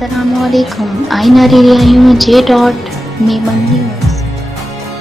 Assalamualaikum. Aina Ririayu J. Meman News.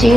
J.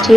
J.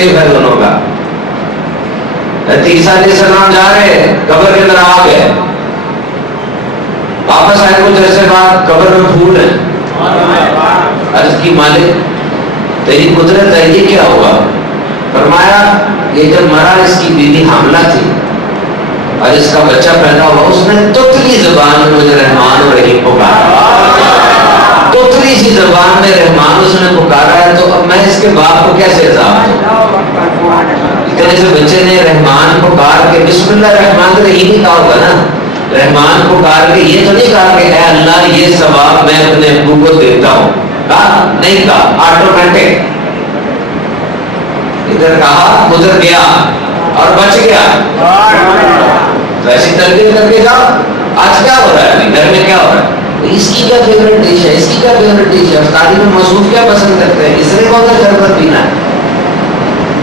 سیف ہے دونوں کا. عیسیٰ علیہ السلام جا رہے قبر کے اندر آگ ہے, واپس آئے کچھ عرصے بعد قبر میں پھول ہے. عرض کی مالک تیری قدرت ہے, یہ کیا ہوا؟ فرمایا یہ جب مرا اس کی بیوی حاملہ تھی اور اس کا بچہ پیدا ہوا, اس نے توتلی زبان میں مجھے رحمان و رحیم پکارا, توتلی سی زبان میں رحمان اس نے پکارا ہے, تو اب میں اس کے باپ کو کیسے عذاب دوں؟ اتنے سے بچے نے رحمان پکار کے بسم اللہ الرحمن الرحیم ہی کہا ہوگا نا, رحمان پکار کے یہ تو نہیں کہا کہ اے اللہ یہ ثواب میں اپنے ابو کو دیتا ہوں, کہا نہیں, کہا آٹومیٹک. ادھر کہا گزر گیا اور بچ گیا. ویسی تربیت کر کے جاؤ. آج کیا ہو رہا ہے گھر میں, کیا ہو رہا ہے, اس کی کیا فیوریٹ ڈش ہے, اس کی کیا فیوریٹ ڈش ہے, افطاری میں مصروف کیا پسند کرتے ہیں, اس نے کون سا شربت پینا ہے,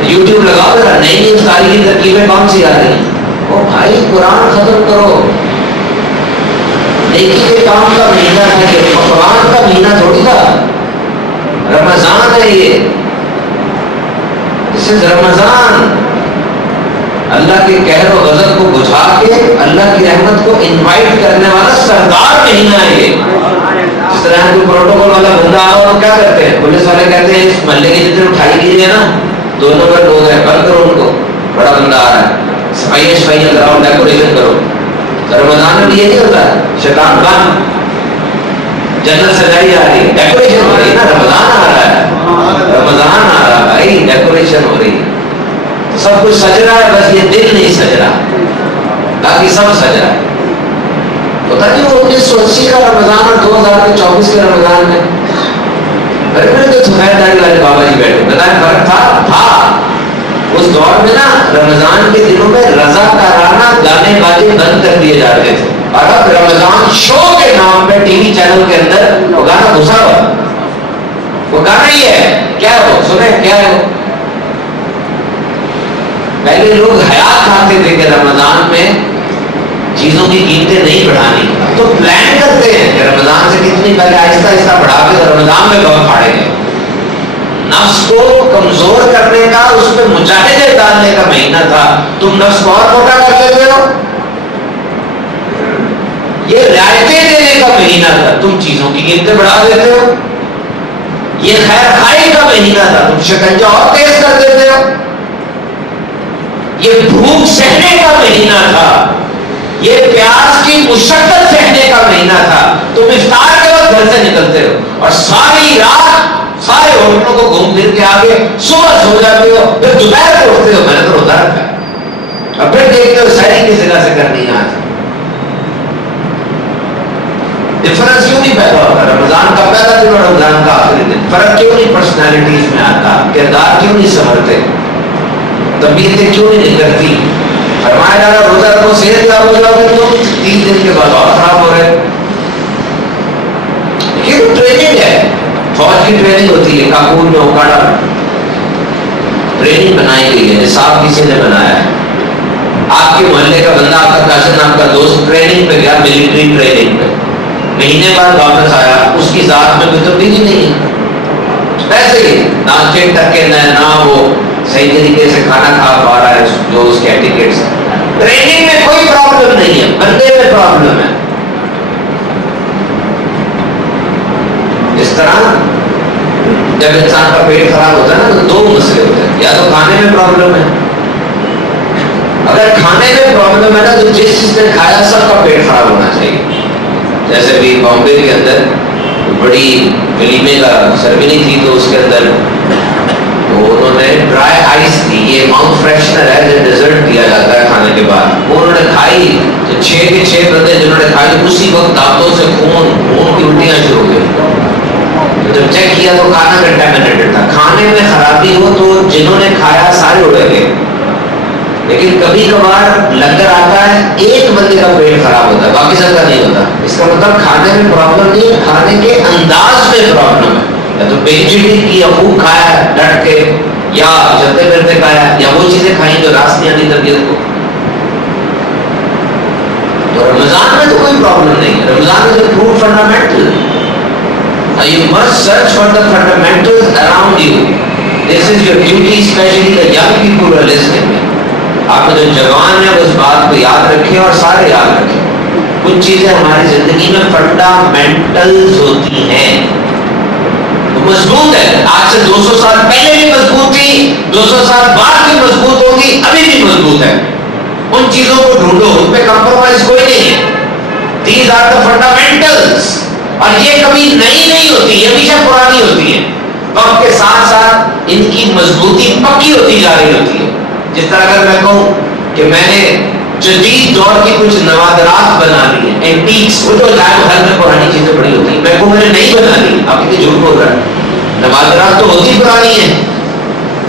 یوٹیوب لگاؤ ذرا نئی نئی افطاری کی ترکیبیں کون سی آ رہی ہیں. او بھائی قرآن ختم کرو, نیکی کے کام کا مہینہ ہے یہ, قرآن کا مہینہ تھوڑی تھا, رمضان ہے یہ, رمضان اللہ کے قہر و غضب کو بجھا کے اللہ کی رحمت کو انوائٹ کرنے والا سردار مہینہ ہے یہ. جس طرح کوئی پروٹوکول والا بندہ آ اور کیا کرتے ہیں, پولیس والے کہتے ہیں اس محلے کی جتنے اٹھائی گیری ہے نا 2 نمبر لوگ ہیں, بند کرو ان کو, بڑا بندہ آ رہا ہے, صفائیاں کراؤ, ڈیکوریشن کرو. رمضان میں بھی یہ نہیں ہوتا, شیطان بند, جنت سجائی جا رہی ہے, ڈیکوریشن ہو رہی ہے نا, رمضان آ رہا ہے, رمضان آ رہا ہے بھائی, ڈیکوریشن ہو رہی ہے, سب کچھ سج رہا ہے, بس یہ دل نہیں سج رہا, باقی سب سج رہا ہے. پتا نہیں وہ 1980 کا رمضان اور 2024 کے رمضان میں بڑے بڑے جو سفید داڑھی والے بابا جی بیٹھے, بتائیں فرق تھا. اس دور میں نا رمضان کے دنوں میں رضاکارانہ گانے باجے بند کر دیے جاتے تھے, اور اب رمضان شو کے نام پہ ٹی وی چینل کے اندر وہ گانا گھسا ہوا, وہ گانا ہی ہے, کیا ہے وہ, سنیں کیا ہے وہ. پہلے لوگ حیات کھاتے تھے کہ رمضان میں چیزوں کی قیمتیں نہیں بڑھانی, تو پلان کرتے ہیں کہ رمضان سے کتنی پہلے آہستہ آہستہ بڑھا کے رمضان میں کب پھاڑیں گے. نفس کو کمزور کرنے کا, اس پہ مجاہدے ڈالنے کا مہینہ تھا, تم نفس کو اور موٹا کر لیتے ہو. یہ رعایتیں دینے کا مہینہ تھا, تم چیزوں کی قیمتیں بڑھا دیتے ہو. یہ خیر خائی کا مہینہ تھا, تم شکنجہ اور تیز کر دیتے ہو. یہ بھوک سہنے کا مہینہ تھا, یہ پیاس کی مشقت سہنے کا مہینہ تھا, تم افطار کے وقت گھر سے نکلتے ہو اور ساری رات سارے ہوٹلوں کو گھوم پھر کے آگے صبح سو جاتے ہو, پھر دوپہر کو اٹھتے ہو, میں نے تو روزہ رکھا ہے, اور پھر دیکھتے ہو ساری کس جگہ سے کرنی ہے. آج ڈفرنس کیوں نہیں پیدا ہوتا, رمضان کا پہلا دن اور رمضان کا آخری دن, فرق کیوں نہیں پرسنالٹیز میں آتا, کردار کیوں نہیں سنورتے, طبیعتیں کیوں نہیں نکلتی. فرمایا جا رہا روزہ رکھو صحت یاب ہو جاؤ گے, تو 3 دن کے بعد اور خراب ہو رہے. یہ ٹریننگ ہے, فوج کی ٹریننگ ہوتی ہے, کابل میں اوکاڑا ٹریننگ بنائی گئی ہے, نصاب کسی نے بنایا ہے. آپ کے محلے کا بندہ, آپ کا کازن, آپ کا دوست ٹریننگ پہ گیا, ملٹری ٹریننگ پہ, مہینے بعد واپس آیا, اس کی ذات میں کوئی تبدیلی نہیں ہے, ویسے ہی نہ چیک کر کے نہ وہ صحیح طریقے سے کھانا کھا پا رہا ہے جو اس کے ایٹیکیٹس. ٹریننگ میں کوئی پرابلم نہیں ہے, بندے میں پرابلم ہے. اس طرح جب انسان کا پیٹ خراب ہوتا ہے نا, تو 2 مسئلے ہوتے ہیں, یا تو کھانے میں پرابلم ہے, اگر کھانے میں پرابلم ہے نا تو جس چیز نے کھایا سب کا پیٹ خراب ہونا چاہیے. جیسے بھی بامبے کے اندر بڑی ولیمے کا سرمنی تھی, تو اس کے اندر تو انہوں نے ڈرائی آئس دی, یہ ماؤتھ فریشنر ہے جو ڈیزرٹ دیا جاتا ہے کھانے کے بعد, وہ انہوں نے کھائی, تو 6 کے 6 بندے جنہوں نے کھائی اسی وقت دانتوں سے خون کی الٹیاں شروع ہو گئی. جب چیک کیا تو کھانا کنٹامینیٹڈ تھا. کھانے میں خرابی ہو تو جنہوں نے کھایا سارے اڑے گئے, لیکن کبھی کبھار لنگر آتا ہے, ایک بندے کا پیٹ خراب ہوتا ہے, باقی سب کا نہیں ہوتا. اس کا مطلب کھانے میں پرابلم نہیں ہے, کھانے کے انداز میں پرابلم ہے. یا تو بینجلی کی, یا خوب کھایا ہے ڈٹ کے, یا چلتے پھرتے کھایا, یا وہ چیزیں کھائیں جو راس نہیں آتی طبیعت کو. تو رمضان میں تو کوئی پرابلم نہیں ہے. رمضان is a true fundamental. You must search for the fundamentals around you. This is your duty, especially the young people who are listening. آپ جو جوان ہیں اس بات کو یاد رکھیں اور سارے یاد رکھیں. کچھ چیزیں ہماری زندگی میں فنڈامنٹلز ہوتی ہیں، وہ مضبوط ہے. آج سے 200 سال پہلے بھی مضبوط تھی، 200 سال بعد بھی مضبوط ہوگی، ابھی بھی مضبوط ہے. ان چیزوں کو ڈھونڈو، ان پہ کمپرومائز کوئی نہیں ہے. These are the fundamentals. اور یہ کبھی نئی نہیں ہوتی، یہ ہمیشہ پرانی ہوتی ہے. وقت کے ساتھ ساتھ ان کی مضبوطی پکی ہوتی جا رہی ہوتی ہے. جس طرح اگر میں کہوں کہ میں نے جدید دور کی کچھ نوادرات بنا لی ہیں، اینٹیکس، وہ جو گھر میں پرانی چیزیں بڑی ہوتی ہیں، میں کہوں میں نے نہیں بنا لی، آپ کتنے جھوٹ بول رہے ہیں. نوادرات تو ہوتی پرانی ہیں،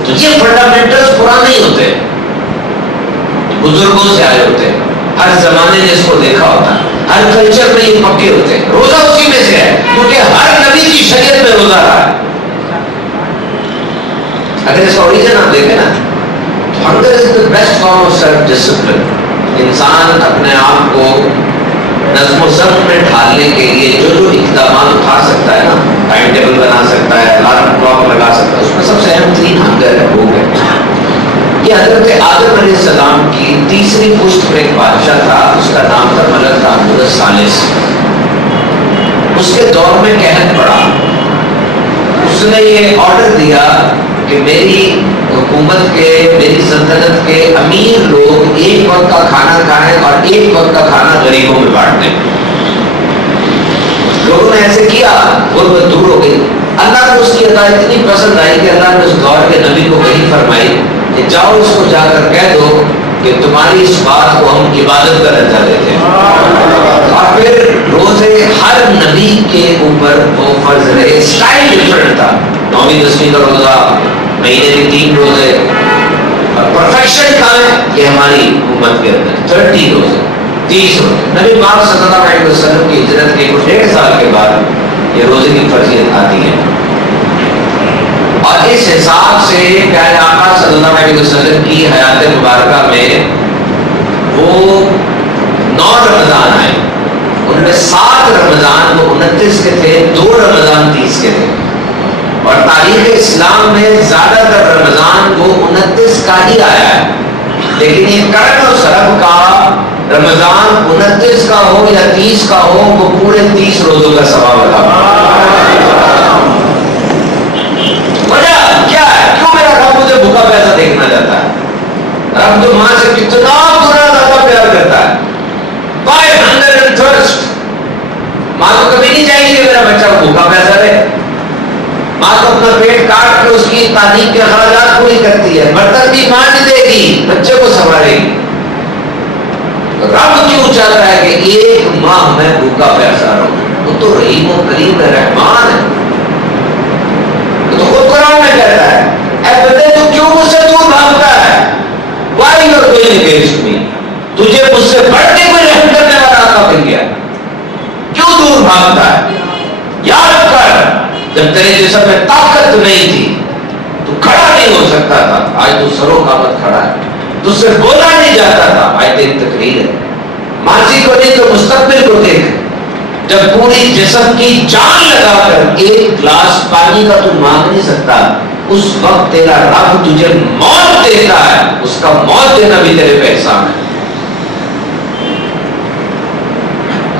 تو یہ فنڈامنٹلز پرانے ہی ہوتے ہیں، بزرگوں سے آئے ہوتے ہیں. ہر زمانے نے اس کو دیکھا ہوتا ہے، ہر کلچر میں یہ پکے ہوتے ہیں. روزہ اسی میں سے ہے، کیونکہ ہر نبی کی شریعت میں روزہ رہا ہے. اگر اس کا اوریجن آپ دیکھیں نا، hunger is the best form of self discipline. انسان اپنے آپ کو نظم و ضبط میں ڈھالنے کے لیے جو جو اقدامات اٹھا سکتا ہے نا، ٹائم ٹیبل بنا سکتا ہے، الارم کلاک لگا سکتا ہے، اس میں سب سے اہم ترین ہنگر ہے، بھوک ہے. یہ حضرت آدم علیہ السلام کی تیسری پشت میں ایک بادشاہ تھا، اس کا نام تھا ملک داؤد الثالث. اس کے دور میں قحط پڑا. اس نے یہ آرڈر دیا کہ میری حکومت کے، میری سلطنت کے امیر لوگ ایک وقت کا کھانا کھائیں اور ایک وقت کا کھانا غریبوں میں بانٹ دیں. لوگوں نے ایسے کیا، غربت دور ہو گئی. اللہ کو اس کی عطا اتنی پسند آئی کہ اللہ نے اس دور کے نبی کو وحی فرمائی کہ جاؤ اس کو جا کر کہہ دو کہ تمہاری اس بات کو ہم عبادت کا درجہ دیتے ہیں. اور پھر روزے ہر نبی کے اوپر وہ فرض رہے. اسٹائل ڈفرنٹ تھا، 9ویں 10ویں کا روزہ، مہینے کے 3 روزے. پرفیکشن کہاں ہے؟ یہ ہماری حکومت کے اندر 30 روزے، 30 روزے. نبی پاک صلی اللہ علیہ وسلم کی ہجرت کے 1.5 سال کے بعد یہ روزے کی فرضیت آتی ہے. اور اس حساب سے پیارے آقا صلی اللہ علیہ وسلم کی حیات مبارکہ میں وہ 9 رمضان آئے. ان میں 7 رمضان وہ 29 کے تھے، 2 رمضان 30 کے تھے. اور تاریخ اسلام میں زیادہ تر رمضان وہ 29 کا ہی آیا ہے. لیکن یہ کرم و سرب کا رمضان 29 کا ہو یا 30 کا ہو، وہ پورے 30 روزوں کا ثواب عطا. وجہ کیا ہے؟ کیوں میرا رب مجھے بھوکا پیسہ دیکھنا چاہتا ہے؟ رب تو ماں سے کتنا زیادہ پیار کرتا ہے. 500 ماں کو کبھی نہیں چاہیے کہ میرا بچہ بھوکا پیسہ رہے. ماں تو اپنا پیٹ کاٹ کے اس کی تعلیم کے اخراجات پوری کرتی ہے. برتن بھی ماں نہیں دے گی، بچے کو سنبھالے گی. رب کیوں چاہتا ہے کہ ایک ماہ میں بھوکا پیسہ رہوں؟ وہ تو رحیم و کریم رحمان ہے. تو خود قرآن میں کہتا ہے، اے بندے تو کیوں مجھ سے دور بھاگتا ہے؟ Why you are going against me? تجھے مجھ سے بڑھ کے کوئی رحم کرنے والا آقا مل گیا، کیوں دور بھاگتا ہے؟ یاد کر، جب تیرے جسم میں طاقت نہیں تھی، تو کھڑا نہیں ہو سکتا تھا، آج تو سرو قامت کھڑا ہے. تجھ سے بولا نہیں جاتا تھا، آج تیری تقریر ہے. ماضی کو نہیں تو مستقبل کو دیکھ. جب پوری جسم کی جان لگا کر ایک گلاس پانی کا تو مانگ نہیں سکتا، اس وقت تیرا رب تجھے موت دیتا ہے. اس کا موت دینا بھی تیرے پہ احسان ہے.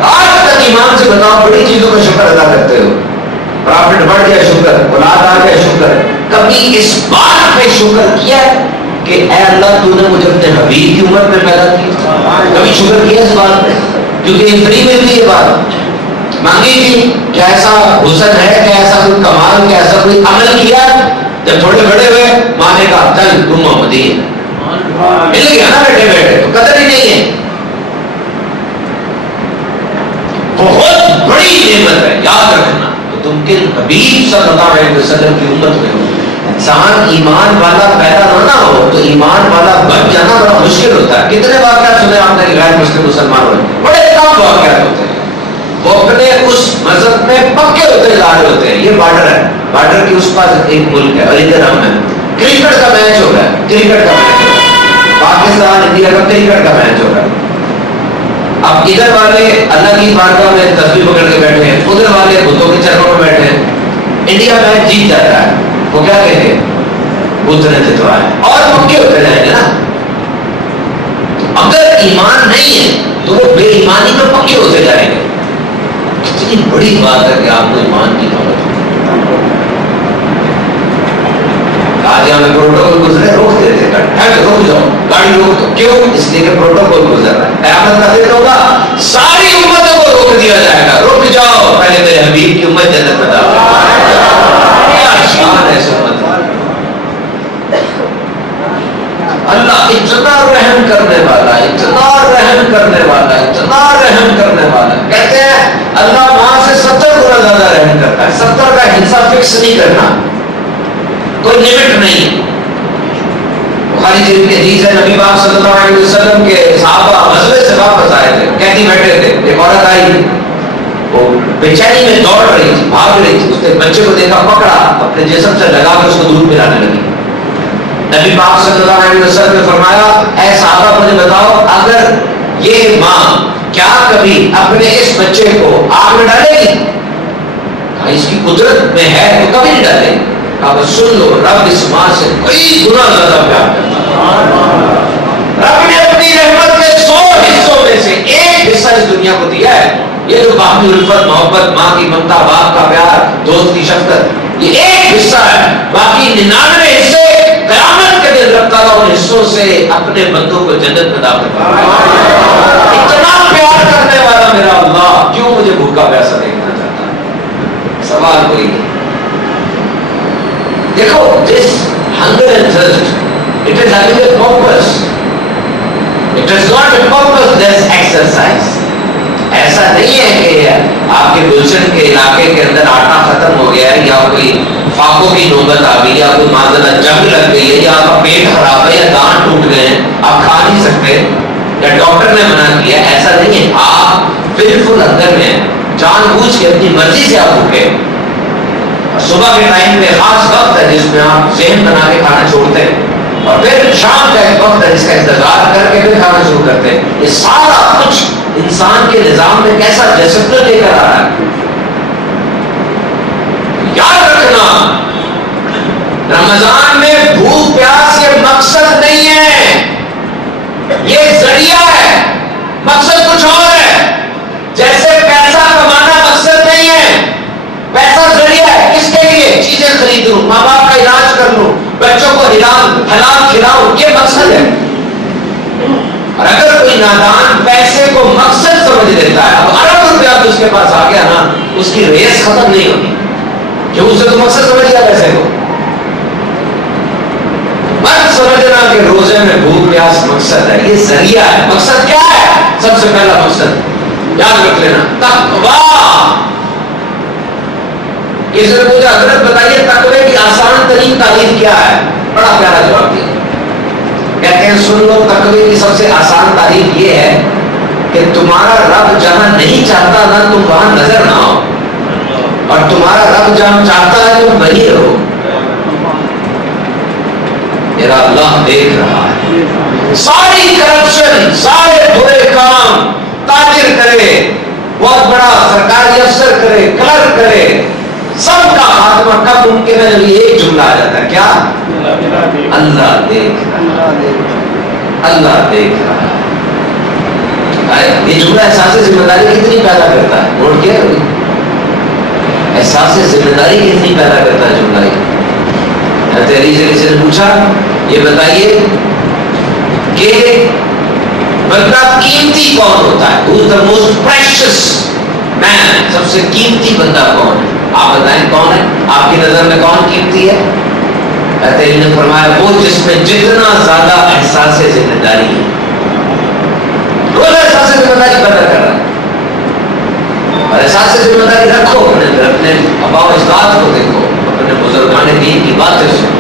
آج تک ایمان سے بتاؤ بڑی چیزوں کا شکر ادا کرتے ہو. پرافٹ بڑھ گیا شکر، اولاد آ گیا شکر. کبھی اس بات پہ شکر کیا کہ اے اللہ تو نے مجھے اپنے حبیب کی امت میں پیدا کیا؟ کبھی شکر کیا اس بات پہ؟ کیونکہ فری میں بھی یہ بات مانگی تھی کہ ایسا حسن ہے، کہ ایسا کوئی کمال، کہ ایسا کوئی عمل کیا. جب تھوڑے بڑے ہوئے ماں نے کہا چل تم محمدی ہے، مل گیا نا بیٹھے بیٹھے، تو قدر ہی نہیں ہے. بہت بڑی نعمت ہے، یاد رکھنا. تو تم کے حبیب صلی اللہ علیہ وسلم کی امت میں ہو. انسان ایمان والا پیدا نہ ہو تو ایمان والا بن جانا بڑا مشکل ہوتا ہے. کتنے واقعات سنے آپ نے کہ غیر مسلم مسلمان ہوئے؟ بڑے کم واقعات ہوتے ہیں. وہ اپنے اس مذہب میں پکے ہوتے جا رہے ہوتے ہیں. یہ بارڈر ہے، بارڈر کے اس پاس ایک ملک ہے اور ادھر ہم ہیں. کرکٹ کا میچ ہو رہا ہے، کرکٹ کا میچ ہو رہا ہے، پاکستان انڈیا کا کرکٹ کا میچ ہو رہا ہے. اب ادھر والے اللہ کی بارگاہ میں تسبیح پکڑ کے بیٹھے ہیں، ادھر والے بتوں کے چرنوں میں بیٹھے ہیں. انڈیا میچ جیت جاتا ہے، وہ کیا کہیں گے؟ اتنے سے تو آئے اور پکے ہوتے جائیں گے نا. اگر ایمان نہیں ہے تو وہ بے ایمانی میں پکے ہوتے جائیں گے. کتنی بڑی بات ہے کہ آپ کو ایمان کی دولت ہو. آج ہمیں پروٹوکول گزرے روک دیتے رک جاؤ گاڑی روک دو. کیوں؟ اس لیے کہ پروٹوکول گزر رہا ہے. قیامت کا دن ہوگا ساری امتوں کو روک دیا جائے گا. رک جاؤ پہلے میرے حبیب کی امت جنت میں داخل ہو. کیا شان ہے اس امت. اللہ اتنا رحم کرنے والا, اتنا رحم کرنے والا, اتنا رحم کرنے والا. کہتے ہیں اللہ وہاں سے 70 گنا زیادہ رحم کرتا ہے. 70 کا حصہ فکس نہیں کرنا, کوئی لمٹ نہیں. بخاری شریف کی حدیث ہے نبی پاک صلی اللہ علیہ وسلم کے صحابہ غزوے سے واپس آئے تھے, کہتی بیٹھے تھے. ایک عورت آئی, وہ بے چینی میں دوڑ رہی تھی, بھاگ رہی تھی. اس نے بچے کو دیکھا, پکڑا, اپنے جسم سے لگا کے اس کو دودھ پلانے لگی. نبی پاک صلی اللہ علیہ وسلم نے فرمایا اے صحابہ مجھے بتاؤ اگر یہ ماں کیا کبھی اپنے اس بچے کو آگ میں ڈالے گی؟ اس کی قدرت میں ہے تو کبھی نہیں ڈالے. اب سن لو, رب اس ماں سے کئی گنا زیادہ پیار کرتا ہے. رب نے اپنی رحمت کے 100 حصوں میں سے ایک حصہ اس دنیا کو دیا ہے. یہ جو باقی الفت, محبت, ماں کی ممتا, باپ کا پیار, دوست کی شفقت, یہ ایک حصہ ہے. باقی 99 حصے قیامت کے دن رب تعالیٰ ان حصوں سے اپنے بندوں کو جنت میں داخل کرے. اتنا پیار کرنے والا میرا اللہ کیوں مجھے بھوکا پیاسا دیکھنا چاہتا ہے؟ سوال کوئی نہیں. دیکھو, this hunger and thirst, it is having a purpose. It is not a purposeless exercise. ایسا نہیں ہے کہ آپ کے گلشن کے علاقے کے اندر آٹا ختم ہو گیا ہے, یا کوئی فاقوں کی نوبت آ گئی, یا کوئی معذرہ جنگ لگ گئی ہے, یا آپ کا پیٹ خراب ہے, یا دانت ٹوٹ گئے ہیں, آپ کھا نہیں سکتے, یا ڈاکٹر نے منع کیا. ایسا نہیں ہے. آپ بالکل اندر میں جان بوجھ کے اپنی مرضی سے آپ اٹھے. صبح کے ٹائم پہ خاص وقت ہے جس میں آپ ذہن بنا کے کھانا چھوڑتے ہیں, اور پھر شام کا ایک وقت ہے جس کا انتظار کر کے پھر کھانا شروع کرتے ہیں. یہ سارا کچھ انسان کے نظام میں کیسا ڈسپلن لے کر آ رہا ہے. یاد رکھنا, رمضان میں بھوک پیاس یہ مقصد نہیں ہے, یہ ذریعہ ہے. مقصد کچھ اور ہے. جیسے پیسہ کمانا مقصد نہیں ہے, پیسہ ذریعہ ہے. کس کے لیے؟ چیزیں خرید لوں, ماں باپ کا علاج کر لوں, بچوں کو حلال کھلاؤں, یہ مقصد ہے. اور اگر کوئی نادان پیسے کو مقصد سمجھ لیتا ہے, اب ارب روپیہ تو اس کے پاس آ گیا نا, اس کی ریس ختم نہیں ہوگی, کہ اسے تو مقصد سمجھ لیا پیسے کو. مت سمجھنا کہ روزے میں بھوک پیاس مقصد ہے, یہ ذریعہ ہے. مقصد کیا ہے؟ سب سے پہلا مقصد یاد رکھ لینا, تقویٰ. کسی نے پوچھا حضرت بتائیے تقوی کی آسان ترین تعریف کیا ہے؟ بڑا پیارا جواب دیا. کہتے ہیں سن لو, تقوی کی سب سے آسان تعریف یہ ہے کہ تمہارا رب جہاں نہیں چاہتا نا تم وہاں نظر نہ آؤ, اور تمہارا رب جہاں چاہتا ہے تم وہیں رہو. میرا اللہ دیکھ رہا ہے. ساری کرپشن, سارے برے کام تاجر کرے, بہت بڑا سرکاری افسر کرے, کلرک کرے, سب کا خاتمہ کب ممکن ہے؟ جب ایک جملہ آ جاتا ہے, کیا؟ اللہ دیکھ رہا ہے, اللہ دیکھ رہا ہے. یہ جملہ احساس ذمہ داری کتنی پیدا کرتا ہے, نوٹ کیا ہے؟ احساس ذمہ داری کتنی پیدا کرتا ہے جملہ یہ. تحریر سے کسی نے پوچھا یہ بتائیے کہ بندہ قیمتی کون ہوتا ہے؟ Who is the most precious man? سب سے قیمتی بندہ کون ہے؟ آپ بتائیں کون ہے آپ کی نظر میں, کون قیمتی ہے؟ تحریر نے فرمایا وہ جس میں جتنا زیادہ احساس ذمہ داری ہے. روز احساس ذمہ داری پیدا کر رہا ہے, اور احساس ذمہ داری رکھو اپنے ابا و اجداد کو دیکھو, اپنے بزرگان دین کی باتیں سنو.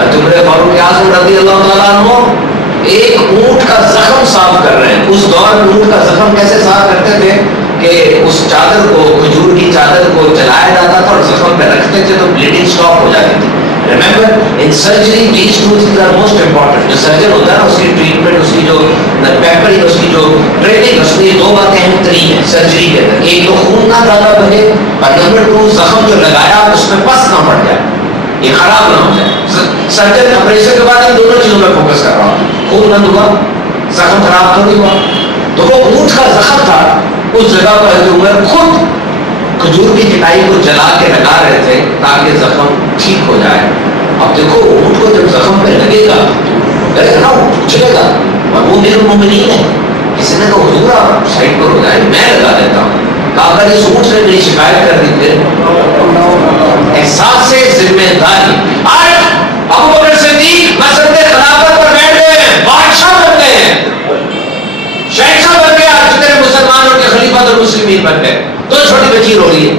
عمر فاروق اعظم رضی اللہ تعالیٰ عنہ ایک اونٹ کا زخم صاف کر رہے ہیں. اس دور میں اونٹ کا زخم کیسے صاف کرتے تھے کہ اس چادر کو, کھجور کی چادر کو جلایا جاتا تھا اور زخم پہ رکھتے تھے تو بلیڈنگ اسٹاپ ہو جاتی تھی. Remember, in surgery, these two things are most important. جو سرجن ہوتا ہے نا, اس کی ٹریٹمنٹ, اس کی جو پیپرنگ, اس کی جو ٹریننگ, اس میں دو باتیں اہم ترین ہیں سرجری کے اندر. ایک تو خون نہ زیادہ بہے, اور نمبر 2 زخم جو لگایا اس میں پس نہ پڑ جائے. یہ خراب نہ ہو جائے. سرجن آپریشن کے بعد ان دونوں چیزوں میں فوکس کر رہا ہوں. خون بند ہوا, زخم خراب تو نہیں ہوا. تو وہ اونٹ کا زخم تھا, اس جگہ پر حضرت عمر خود کھجور کی کٹائی کو جلا کے لگا رہے تھے تاکہ زخم ٹھیک ہو جائے. اب دیکھو اونٹ کو جب زخم پہ لگے گا نا چلے گا, اور وہ میرے مومنین ہے. کسی نے کہا حضور آپ سائڈ پر ہو جائے, میں لگا دیتا ہوں. کہا اگر اس اونٹ نے میری شکایت کر دی پھر احساس ذمہ داری. آج ابو بکر صدیق مسجد خلافت پر بیٹھ گئے ہیں, بادشاہ بن گئے ہیں, شہنشاہ بن گئے, آج جتنے مسلمانوں کے خلیفہ اور مسلمین بن گئے. تو چھوٹی بچی رو رہی ہے,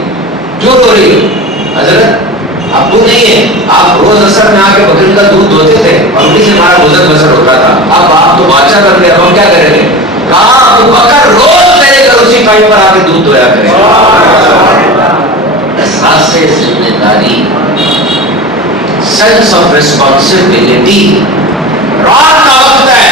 کیوں رو رہی ہے؟ حضرت ابو نہیں ہے, آپ روز اثر میں آ کے بکری کا دودھ دھوتے تھے اور انہیں سے ہمارا گزر بسر ہوتا تھا. اب آپ تو بادشاہ بن گئے, ہم کیا کریں گے؟ کہا ابو بکر روز میرے گھر اسی ٹائم پر آ کے دودھ دھویا کریں. احساس ذمہ داری, سینس آف ریسپانسبلٹی. رات کا وقت ہے,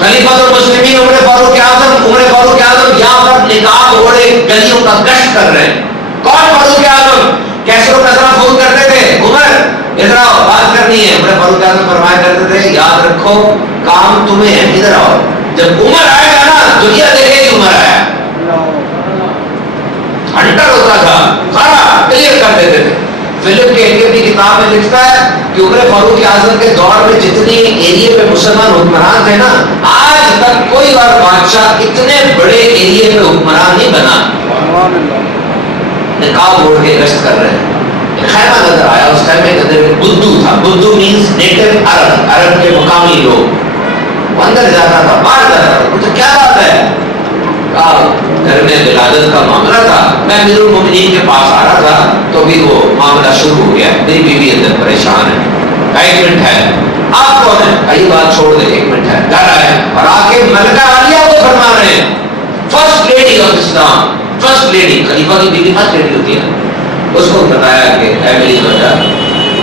خلیفہ المسلمین عمر فاروق اعظم یہاں پر نقاب اوڑھے گلیوں کا گشت کر رہے ہیں. کون فاروق اعظم؟ کیسے وہ نظرہ فون کرتے تھے, عمر ادھر آؤ بات کرنی ہے. عمر فاروق اعظم فرمایا کرتے تھے یاد رکھو کام تمہیں ہے, ادھر آؤ. جب عمر آئے گا نا دنیا دیکھے گی عمر آیا. ہنٹر ہوتا تھا, سارا کلیئر کر دیتے تھے. فلم کے ایک اپنی کتاب میں لکھتا ہے کہ عمر فاروق اعظم کے دور میں جتنے ایریے پہ مسلمان حکمران تھے نا, آج تک کوئی اور بادشاہ اتنے بڑے ایریے پہ حکمران نہیں بنا. نقاب اوڑھ کے گشت کر رہے ہیں. خیمہ نظر آیا, اس ٹائم میں اندر بدو تھا. بدو مینس نیٹو عرب, عرب کے مقامی لوگ. وہ اندر جاتا تھا, باہر جاتا تھا. تو کیا بات ہے؟ گھر میں ولادت کا معاملہ تھا, میں امیر المومنین کے پاس آ رہا تھا تو بھی وہ معاملہ شروع ہو گیا. میری بیوی اندر پریشان ہے. 1 منٹ ہے, آپ کون ہیں؟ یہ بات چھوڑ دیں, 1 منٹ ہے. گھر آئے اور آ کے ملکہ عالیہ کو فرما رہے ہیں, first lady of Islam, first lady. خلیفہ کی بیوی فرسٹ لیڈی ہوتی ہے. اس کو بتایا کہ اے میری زوجہ,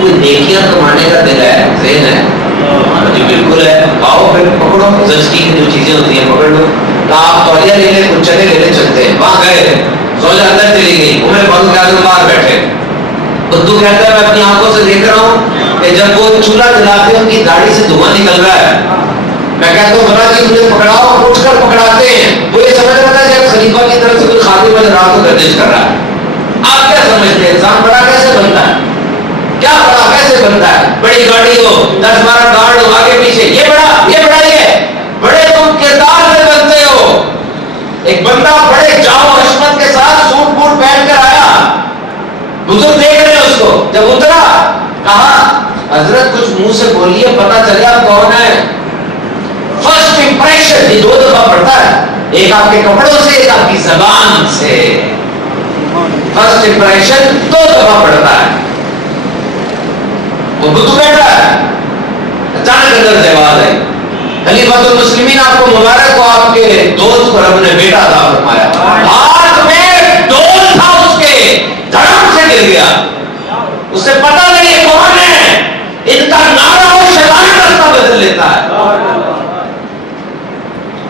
کوئی نیکیاں کمانے کا دل ہے, ذہن ہے؟ جی بالکل ہے. آؤ پھر پکڑو, زچگی کی جو چیزیں ہوتی ہیں پکڑ لو. آپ تولیہ لے لیں, کچھ چلے لے لیں, چلتے ہیں. وہاں گئے, زوجہ اندر چلی گئی, عمر فاروق اعظم باہر بیٹھے. بدو کہتا ہے میں اپنی آنکھوں سے دیکھ رہا ہوں کہ جب وہ چولہا جلاتے ہیں ان کی داڑھی سے دھواں نکل رہا ہے. میں کہتا ہوں بنا جی مجھے پکڑاؤ, اٹھ کر پکڑاتے ہیں. وہ یہ سمجھ رہا تھا کہ خلیفہ کی طرف سے کوئی خادم میں رات کو گردش کر رہا ہے. آپ کیا سمجھتے ہیں انسان بڑا کیسے بنتا ہے؟ کیا بڑا کیسے بنتا ہے؟ بڑی گاڑی ہو, 10-12 گارڈ ہو آگے پیچھے, یہ بڑا, یہ بڑا, یہ بڑے تم کردار میں بنتے ہو. ایک بندہ بڑے جاؤ حشمت کے ساتھ سوٹ بوٹ پہن کر آیا, بزرگ دیکھ رہے ہیں اس کو. جب اترا کہا حضرت کچھ منہ سے بولیے, پتا چلے آپ کون ہے. فرسٹ امپریشن یہ 2 دفعہ پڑتا ہے, ایک آپ کے کپڑوں سے, ایک آپ کی زبان سے. فرسٹ امپریشن 2 دفعہ پڑتا ہے. وہ بدو بیٹھا ہے, اچانک اندر سے آواز آئی, خلیفۃ المسلمین آپ کو مبارک ہو, آپ کے دوست کو رب نے بیٹا عطا فرمایا. ہاتھ میں ڈول تھا اس کے, دھڑام سے گر گیا. اسے پتا نہیں یہ کون ہے, ان کا نعرہ اور شیطان راستہ بدل لیتا ہے.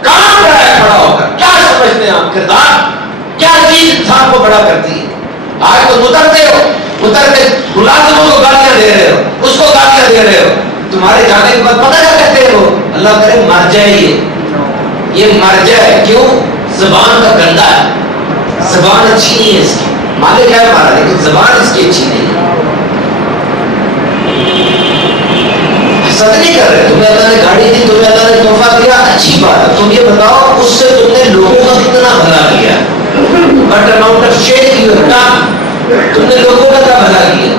کام رہا ہے کھڑا ہو کر. کیا سمجھتے ہیں آپ کردار, کیا چیز انسان کو بڑا کرتی ہے؟ آج تو اترتے ہو, اتر کے ملازموں کو گالیاں دے رہے ہو, اس کو گالیاں دے رہے ہو. تمہارے جانے کے بعد پتہ کیا کہتے ہو؟ اللہ کرے مر جائے, یہ مر جائے. کیوں؟ زبان کا گندا ہے, زبان اچھی نہیں ہے اس کی. مالک ہے ہمارا لیکن زبان اس کی اچھی نہیں ہے. حسد نہیں کر رہے, تمہیں اللہ نے گاڑی دی, تمہیں اللہ نے تحفہ دیا, اچھی بات ہے. تم یہ بتاؤ اس سے تم نے لوگوں کا کتنا بھلا کیا. But amount of shake you have done, تم نے لوگوں کا کیا بھلا کیا.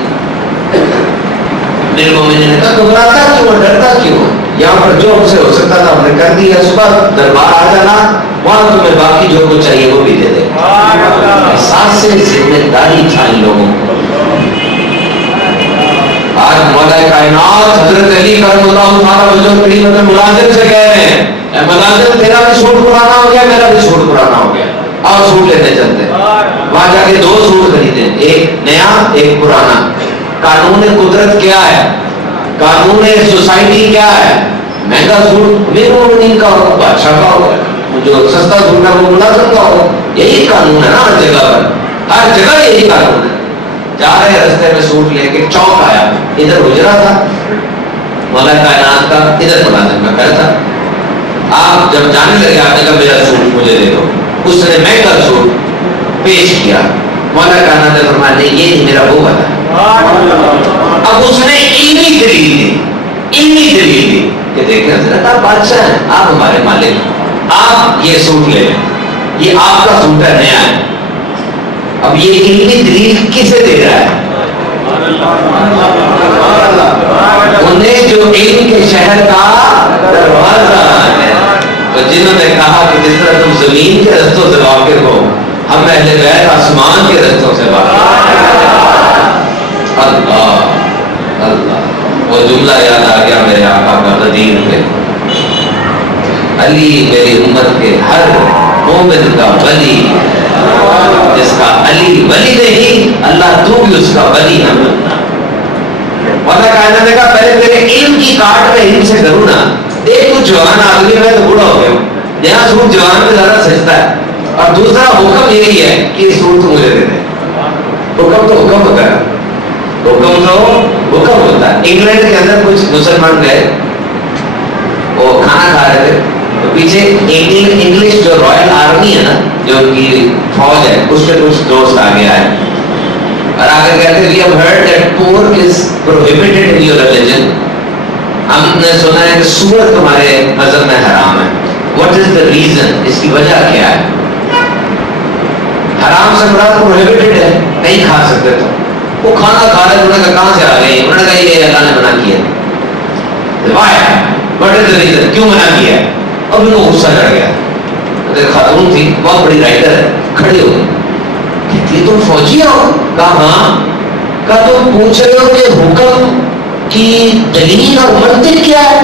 میرے مومنین نے کہا گھبراتا کیوں, ڈرتا کیوں؟ یہاں پر جو ہم سے ہو سکتا تھا ہم نے کر دیا. صبح دربار آ جانا, وہاں تمہیں باقی جو کچھ چاہیے وہ بھی دے دے. احساس سے ذمہ داری تھا ان لوگوں کو. آج مولا کائنات حضرت علی کرم اللہ تعالیٰ وجہ کریم اپنے ملازم سے کہہ رہے ہیں, اے ملازم تیرا بھی سوٹ پرانا ہو گیا, میرا بھی سوٹ پرانا ہو گیا, آؤ سوٹ لینے چلتے. وہاں جا کے 2 سوٹ خریدے, ایک نیا ایک پرانا. قانون قدرت کیا ہے, قانون سوسائٹی کیا ہے؟ مہنگا سوٹ امیر المومنین کا ہو, بادشاہ کا ہو, جو سستا سوٹ ہے وہ ملازم کا ہو. یہی قانون ہے نا ہر جگہ پر, ہر جگہ یہی قانون ہے. جا رہے رستے میں سوٹ لے کے چوک آیا, ادھر حجرا تھا مولا کائنات کا, ادھر ملازم کا گھر تھا. آپ جب جانے لگے آپ نے کہا میرا سوٹ مجھے دے دو. اس نے مہنگا سوٹ پیش کیا, مولا کائنات نے فرمایا نہیں یہ نہیں میرا وہ والا. اب اس نے علمی دلیل دی کہ دیکھیں حضرت آپ بادشاہ ہیں, آپ ہمارے مالک, آپ یہ سوٹ لے لیں, یہ آپ کا سوٹ ہے, نیا ہے. اب یہ علمی دلیل کسے دے رہا ہے؟ انہیں جو علم کے شہر کا دروازہ ہے. تو جنہوں نے کہا کہ جس طرح تم زمین کے رستوں سے واقف ہو, ہم اہل بیت آسمان کے رستوں سے واقف ہیں. اللہ اللہ, وہ جملہ یاد آ گیا میرے آقا کا غدیر پہ, علی میری امت کے ہر مومن کا ولی, جس کا علی ولی نہیں اللہ تو بھی اس کا ولی نہ بننا. مولا کائنات نے کہا پہلے تیرے علم کی کاٹ میں علم سے کروں نا. دیکھ تو جوان آدمی, میں تو بوڑھا ہو گیا ہوں, یہاں سوٹ جوان میں زیادہ سجتا ہے. اور دوسرا حکم یہی ہے کہ سوٹ تو مجھے دے دے. حکم تو حکم ہوتا ہے, حکم تو حکم ہوتا ہے. انگلینڈ کے اندر کچھ مسلمان گئے, وہ کھانا کھا رہے تھے, تو پیچھے انگلش جو رائل آرمی ہے نا, جو ان کی فوج ہے, اس کے کچھ دوست آگے آئے اور آگے کہتے ہیں we have heard that pork is prohibited in your religion. ہم نے سنا ہے کہ سور تمہارے مذہب میں حرام ہے. What is the reason? اس کی وجہ کیا ہے؟ حرام سے مراد prohibited ہے, نہیں کھا سکتے. تو وہ کھانا کھا رہے, انہوں نے کہا کہاں سے آ گئے؟ انہوں نے کہا یہ اللہ نے منع کیا. Why? What is the reason? کیوں منع کیا ہے؟ اب ان کو غصہ چڑھ گیا. خاتون تھی, بہت بڑی رائٹر ہے, کھڑی ہو گئی, کہتی تم فوجی ہو؟ کہا ہاں. کہا تم پوچھ رہے ہو کہ حکم کی دلیل اور منطق کیا ہے؟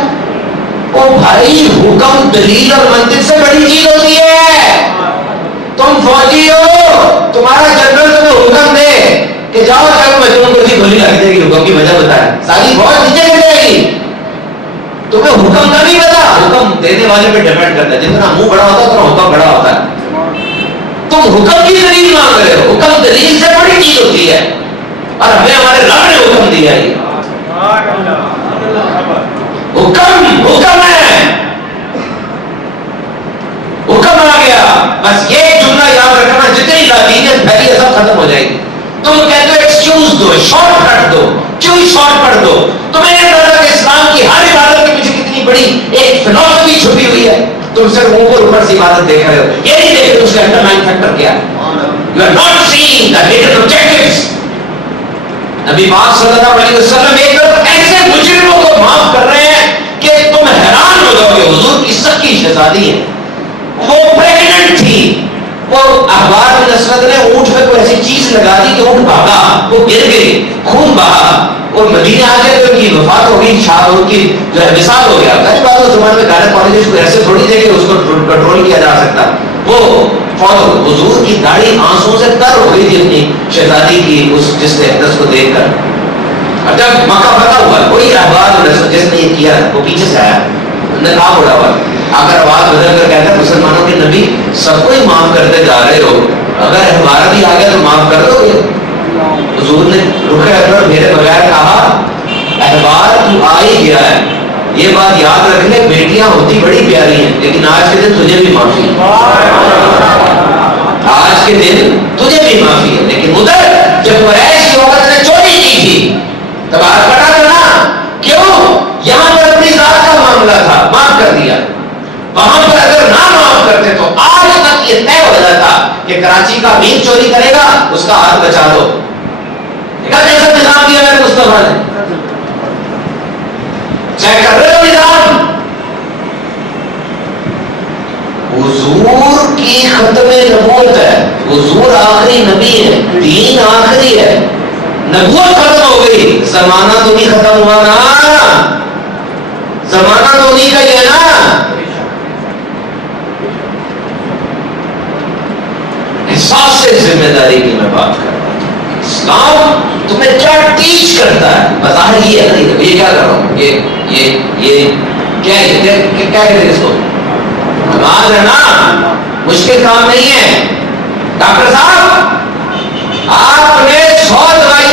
او بھائی, حکم دلیل اور منطق سے بڑی چیز ہوتی ہے. تم فوجی ہو, تمہارا جنرل تمہیں حکم دے کہ جاؤ چلو مجنون کو گولی لگ جائے گی, حکم کی وجہ بتائے, ساری فوج نیچے گر جائے گی. تمہیں حکم کا نہیں پتا, حکم دینے والے پہ ڈیپینڈ کرتا ہے. جتنا منہ بڑا ہوتا ہے اتنا حکم بڑا ہوتا ہے. تم حکم کی دلیل مانگ رہے ہو, حکم دلیل سے بڑی چیز ہوتی ہے. اور ہمیں ہمارے رب نے حکم دیا ہے, حکم ہے, حکم آ گیا. بس یہ جملہ یاد رکھنا, جتنی لاتینیت پھیلی ہے سب ختم ہو جائے گی. تم کہتے ہو ایکسکیوز دو, شارٹ کٹ دو, کیوں شارٹ کٹ دو؟ تمہیں نہیں پتا کہ اسلام کی ہر عبادت کے پیچھے کتنی بڑی ایک فلسفی چھپی ہوئی ہے. تم صرف اوپر سے عبادت دیکھ رہے ہو, یہ نہیں دیکھ رہے اس کے انڈر مین فیکٹر کیا ہے. You are not seeing the hidden objectives. نبی پاک صلی اللہ علیہ وسلم ایک طرف ایسے مجرموں کو معاف کر رہے ہیں کہ تم حیران ہو جاؤ گے. حضور کی سکی شہزادی ہے, وہ پریگننٹ تھی, وہ احبار بن اسود نے اونٹ پہ کوئی ایسی چیز لگا دی کہ اونٹ بھاگا, وہ گر گئی, خون بہا, اور مدینے آ گئے تو ان کی وفات ہو گئی, شاد ان کی جو ہے وصال ہو گیا. پہلی بات اس زمانے میں گائنیکالوجسٹ کو ایسے تھوڑی تھے کہ اس کو کنٹرول کیا جا سکتا. وہ حضور کی داڑھی آنسوں سے تر ہو گئی تھی اپنی شہزادی کی اس جس نے اقدس کو دیکھ کر. اور جب مکہ فتح ہوا, کوئی احبار جس نے یہ کیا وہ پیچھے سے آیا, نقاب اڑا ہوا, آ کر آواز بدل کر کہتا ہے مسلمانوں کے نبی سب کو ہی معاف کرتے جا رہے ہو, اگر ہمارا بھی آ گیا تو معاف کر دو گے؟ حضور نے رخ اکبر میرے بغیر کہا احبار تو آ ہی گیا ہے, یہ بات یاد رکھ لے, بیٹیاں ہوتی بڑی پیاری ہیں لیکن آج کے دن تجھے بھی معافی ہے, آج کے دن تجھے بھی معافی ہے. لیکن ادھر جب قریش کی عورت نے چوری کی تھی تب ہاتھ کٹا تھا نا, کیوں؟ یہاں پر اپنی ذات کا معاملہ تھا, معاف کر دیا. وہاں پر اگر نہ معاف کرتے تو آج تک یہ طے ہو جاتا کہ کراچی کا امیر چوری کرے گا, اس کا ہاتھ بچا دو. کیسا نظام دیا ہے مصطفیٰ نے, چیک کر رہے ہو نظام. حضور کی ختم نبوت ہے, حضور آخری نبی ہے, دین آخری ہے, نبوت ختم ہو گئی, زمانہ تو نہیں ختم ہوا نا, زمانہ تو نہیں گئی ہے نا. احساس سے ذمہ داری کی میں بات کر رہا ہوں. اسلام تمہیں کیا ٹیچ کرتا ہے؟ بظاہر یہ ہے نا, یہ کیا کر رہا ہوں, یہ کیا کہتے ہیں اس کو, نماز ہے نا, مشکل کام نہیں ہے. ڈاکٹر صاحب آپ نے 100 دوائیاں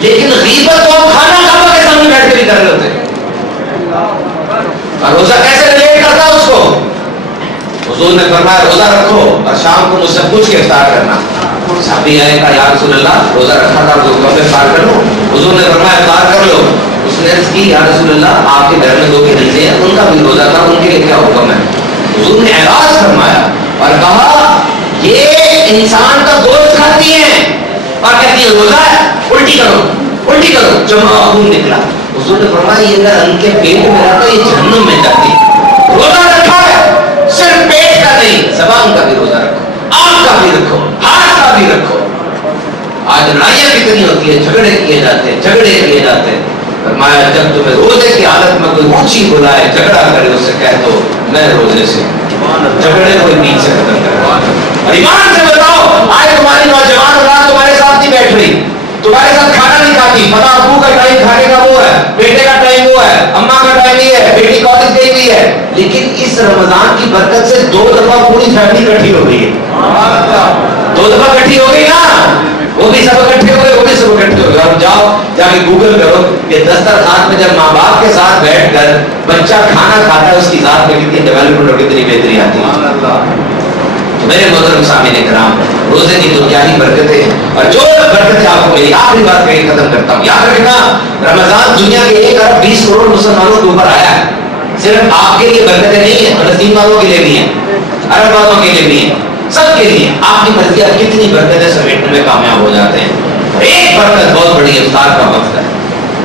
لیکن غیبت تو کھانا کعبہ کے سامنے بیٹھ کے بھی کر رہے ہوتے. اور روزہ کیسے ریلیٹ کرتا اس کو؟ حضور نے فرمایا روزہ رکھو اور شام کو مجھ سے پوچھ کے افطار کرنا. صحابی آئے کہا یا رسول اللہ روزہ رکھا تھا تو کب افطار کر لوں؟ حضور نے فرمایا افطار کر لو. اس نے عرض کی یا رسول اللہ آپ کے گھر میں 2 بھتیجے ہیں ان کا بھی روزہ تھا ان کے لیے کیا حکم ہے؟ حضور نے اعراض فرمایا اور کہا یہ انسان کا گوشت کھاتی ہیں اور کہتی ہے روزہ ہے, الٹی کرو جمع خون نکلا. حضور نے فرمایا یہ اگر ان کے پیٹ میں رہتا یہ جہنم میں جاتی. روزہ رکھا ہے صرف پیٹ کا نہیں, زبان کا بھی روزہ رکھو, آنکھ کا بھی رکھو, ہاتھ کا بھی رکھو. آج لڑائیاں کتنی ہوتی ہے, جھگڑے کیے جاتے ہیں. فرمایا جب تمہیں روزے کی حالت میں کوئی اونچی بلائے جھگڑا کرے اس سے کہہ دو میں روزے سے, جھگڑے کو نیند سے ختم کرو. اور ایمان سے بتاؤ آج تمہاری نوجوان اولاد تمہارے ساتھ نہیں بیٹھ رہی, تمہارے ساتھ کھانا نہیں کھاتی. پتا ابو کا ٹائم کھانے کا وہ ہے, بیٹے کا ٹائم وہ ہے, اماں کا ٹائم یہ ہے, بیٹی کالج گئی ہوئی ہے. لیکن اس رمضان کی برکت سے 2 دفعہ پوری فیملی اکٹھی ہو گئی ہے. 2 دفعہ اکٹھی ہو گئی نا, وہ بھی سب اکٹھے ہو گئے, وہ بھی سب اکٹھے ہو گئے. اور جاؤ جا کے گوگل کرو کہ دسترخوان میں جب ماں باپ کے ساتھ بیٹھ کر بچہ کھانا کھاتا ہے اس کی ذات میں کتنی ڈیولپمنٹ اور کتنی بہتری آتی ہے. میرے محترم سامعین کرام, روزے کی تو کیا ہی برکتیں ہیں, اور جو برکتیں آپ کو میری آخری بات کہہ ختم کرتا ہوں. یاد رکھنا رمضان دنیا کے 1 ارب 20 کروڑ مسلمانوں کے اوپر آیا ہے. صرف آپ کے لیے برکتیں نہیں ہیں, فلسطین والوں کے لیے بھی ہیں, عرب والوں کے لیے بھی ہیں, سب کے لیے. آپ کی مرضی آپ کتنی برکتیں سمیٹنے میں کامیاب ہو جاتے ہیں. ایک برکت بہت بڑی افطار کا وقت ہے.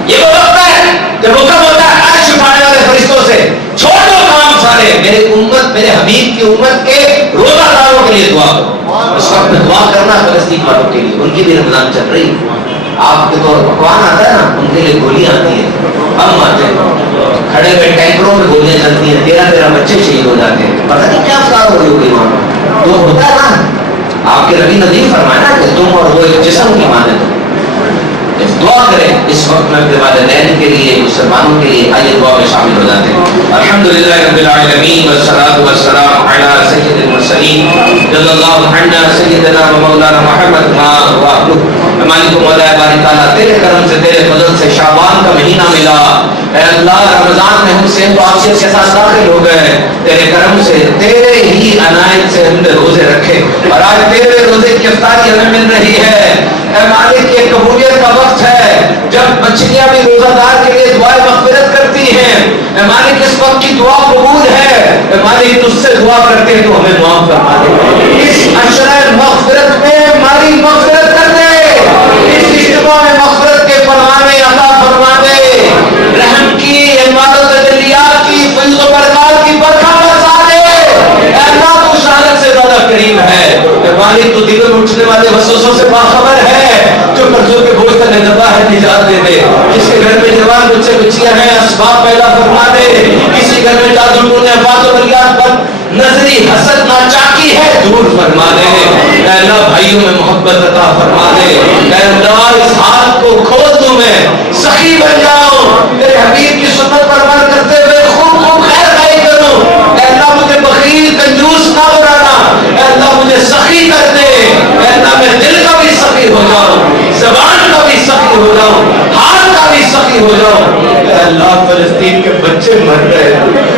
یہ وہ وقت ہے جب حکم ہوتا ہے عرش اٹھانے والے فرشتوں سے چھوڑ دو کام سارے, میرے امت میرے حبیب کی امت کے روزہ داروں کے لیے دعا کرو. اس وقت میں دعا کرنا فلسطین والوں کے لیے, ان کی بھی رمضان چل رہی. آپ کے تو پکوان آتا ہے نا, ان کے لیے گولیاں آتی ہیں, ہم آتے ہیں کھڑے ہوئے ٹینکروں میں گولیاں چلتی ہیں, 13 بچے شہید ہو جاتے ہیں. پتہ نہیں کیا افطار ہو رہی ہوگی وہاں. تو ہوتا ہے نا, آپ کے نبی نے فرمایا کہ تم اور وہ ایک جسم کی مانند ہو. دعا کریں اس وقت میں اپنے والدین کے لیے, مسلمانوں کے لیے. آئیے دعا میں شامل ہو جاتے ہیں. الحمدللہ رب العالمین والصلاۃ والسلام علی سید المرسلین جزا اللہ عنا سیدنا و مولانا محمد مالک و مولا باری تعالیٰ تیرے کرم سے تیرے فضل سے شعبان کا مہینہ ملا. اے اللہ رمضان میں ہم صحت و عافیت کے ساتھ داخل ہو گئے. تیرے کرم سے تیرے ہی عنایت سے ہم نے روزے رکھے, اور آج تیرے روزے کی افطاری ہمیں مل رہی ہے. اے مالک یہ قبولیت کا وقت ہے جب مچھلیاں بھی روزہ دار کے لیے دعائیں مغفرت کرتی ہیں. اے مالک اس وقت کی دعا قبول ہے. اے مالک تجھ سے دعا کرتے ہیں تو ہمیں معاف فرما دے. اس عشرہ مغفرت میں ہماری مغفرت کر دے. اس اجتماع میں مغفرت کے فرمانے عطا فرما دے. رحم کی عبادت تجلیات کی فیض و برکات کی برکھا برسا دے. اے اللہ تو شہادت سے زیادہ کریم ہے. اے مالک تو دلوں میں اٹھنے والے وسوسوں سے باخبر ہے. جو قرضوں کے بوجھ تلے دبا ہے نجات دے دے. جس کے گھر میں جوان بچے بچیاں ہیں اسباب پیدا فرما دے. کسی گھر میں جادو ٹونے افات و بلیات پر نظری حسد ناچاکی ہے دور فرما دے. اے اللہ بھائیوں میں محبت عطا فرما دے. اے اللہ اس ہاتھ کو کھول دوں میں سخی بن جاؤں, تیرے حبیب کی سنت پر عمل کرتے ہوئے خوب خوب خیر خائی کروں. اے اللہ مجھے بخیل کنجوس نہ بنانا. اے اللہ مجھے سخی کر دے. اے اللہ میں دل کا بھی سخی ہو جاؤں, زبان کا بھی سخی ہو جاؤں, ہاتھ کا بھی سخی ہو جاؤں. اے اللہ فلسطین کے بچے مر گئے.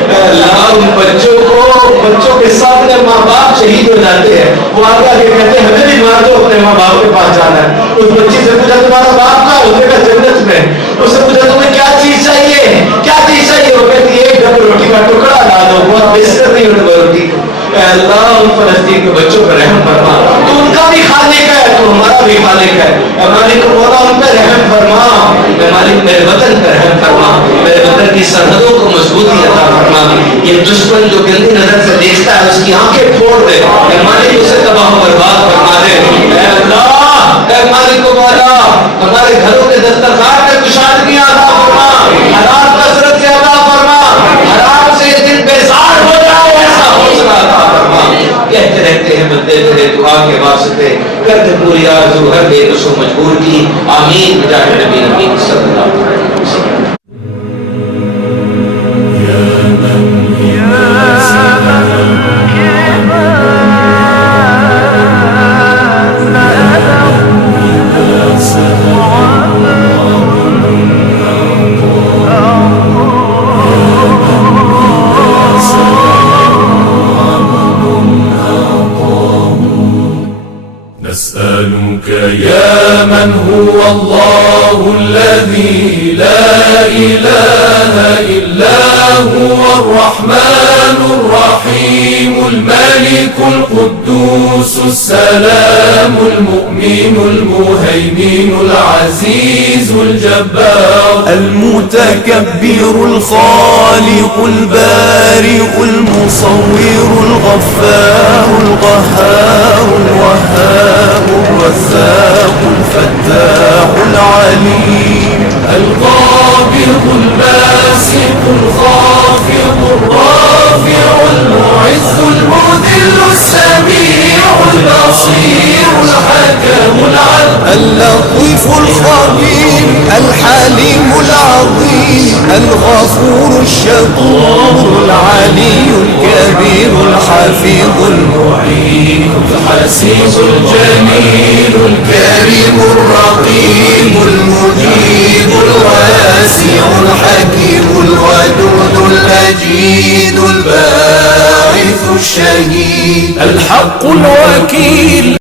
اے اللہ ان بچوں کے سامنے ماں باپ شہید ہو جاتے ہیں. وہ آگے آگے کہتے ہیں ہمیں بھی مار دو, اپنے ماں باپ کے پاس جانا ہے. اس بچی سے پوچھا تمہارا باپ کا ہوتے کا جنت میں. اس سے پوچھا تمہیں کیا چیز چاہیے, کیا چیز چاہیے. وہ کہتی ہے 1 ڈبل روٹی کا ٹکڑا لا دو, بہت بہتر نہیں ہو روٹی. اے اللہ ان فلسطین کے بچوں پر رحم فرما. تو ان کا بھی خالق ہے, تو ہمارا بھی خالق ہے. اے مالک مولا ان پہ رحم فرما. اے مالک میرے وطن پہ رحم فرما. میرے وطن کی سرحدوں کو مضبوطی عطا فرما. یہ دشمن جو گندی نظر سے دیکھتا ہے اس کی آنکھیں پھوڑ دے. اے مالک اسے تباہ و برباد فرما دے. اے اللہ اے مالک مولا ہمارے گھروں کے دسترخوان میں کشادگیاں عطا فرما. حلال کثرت سے عطا فرما. حرام سے دل بیزار ہو جائے ایسا حوصلہ عطا فرما. کہتے رہتے ہیں بندے تیرے دعا کے واسطے کر دے پوری آرزو ہر بے کسو مجبور کی. آمین بجاہ نبی امین صلی اللہ علیہ وسلم. Yeah. نسألك يا من هو الله الذي لا إله إلا هو الرحمن الرحيم الملك القدوس السلام المؤمن المهيمن العزيز الجبار المتكبر الخالق البارئ المصور الغفار القهار الوهاب الرزاق الفتاح العليم القابض الباسط الخافض الرافع المعز المذل السميع البصير الحكم العدل اللطيف الخبير الحليم العظيم الغفور الشكور العلي الكبير الحفيظ المعين الحسيب الجميل الكريم الرقيب المجيب الواسع الحكيم الودود المجيد الباعث الشهيد الحق الوكيل